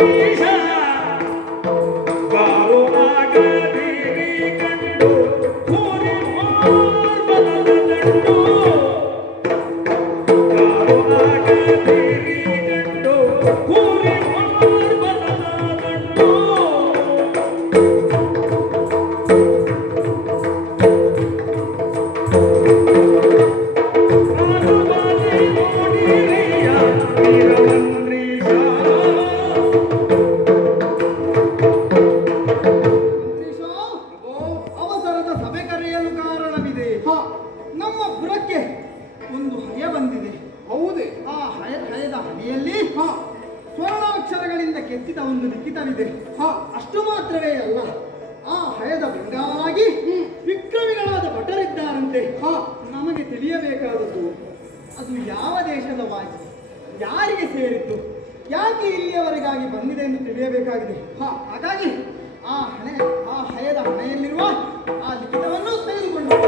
ೀರ ಕಷ್ಟಗಳಿಂದ ಕೆತ್ತಿದ ಒಂದು ಲಿಖಿತವಿದೆ ಹಾ, ಅಷ್ಟು ಮಾತ್ರವೇ ಅಲ್ಲ. ಆ ಹಯದ ಬಂಗಾರಾಗಿ ವಿಕ್ರಮಿಗಳಾದ ಭಟರಿದ್ದಾರಂತೆ. ಹಾ, ನಮಗೆ ತಿಳಿಯಬೇಕಾದದ್ದು, ಅದು ಯಾವ ದೇಶದ ವಾಯು ಯಾರಿಗೆ ಸೇರಿತ್ತು ಯಾಕೆ ಇಲ್ಲಿಯವರೆಗಾಗಿ ಬಂದಿದೆ ಎಂದು ತಿಳಿಯಬೇಕಾಗಿದೆ. ಹಾ, ಹಾಗಾಗಿ ಆ ಹಣೆ, ಆ ಹಯದ ಹಣೆಯಲ್ಲಿರುವ ಆ ಲಿಖಿತವನ್ನು ತೆಗೆದುಕೊಂಡು